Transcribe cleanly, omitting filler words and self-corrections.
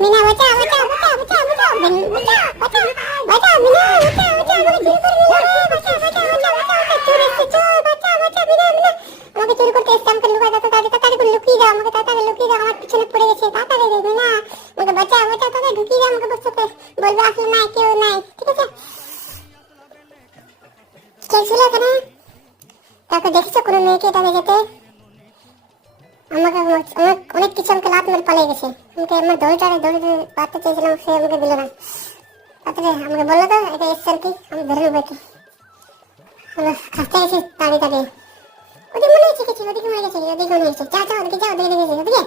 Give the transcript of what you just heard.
মিনা বাঁচা বাঁচা বাঁচা বাঁচা বাঁচা বাঁচা বাঁচা বাঁচা মিনা বাঁচা বাঁচা আমাকে চুরি করে নিয়ে যাবে বাঁচা বাঁচা বাঁচা বাঁচা চুরি এসেছে চোর বাঁচা বাঁচা মিনা মিনা আমাকে চুরি করতে এসছে আমাকে লুকাই দাও তাড়াতাড়ি করে লুকিয়ে দাও আমাকে তাড়াতাড়ি লুকিয়ে দাও আমার পিছনে পড়ে গেছে তাড়াতাড়ি দে মিনা আমাকে বাঁচা বাঁচা তাড়াতাড়ি ঢুকিয়ে দাও আমাকে বসতে বলবে আসলে নাই কেউ নাই ঠিক আছে কে ছিল এখানে তাকে দেখেছো কোনো মেয়েকে এটা যেতে আমাকে অনেক কিছু আমাকে লাত মেরে পালিয়ে গেছে আমাকে আমার দৌড়ে পাতে চেয়েছিলাম সে আমাকে দিল না তাড়াতাড়ি আমাকে বললো তো এটা এসছে আর কি আমি ধরে নেবো একে খাস্তে গেছি তাড়িয়ে ওদিকে মনে হয়েছে কিছু ওদিকে মনে গেছে ওদিকে মনে হয়েছে চা ওদিকে ওদিকে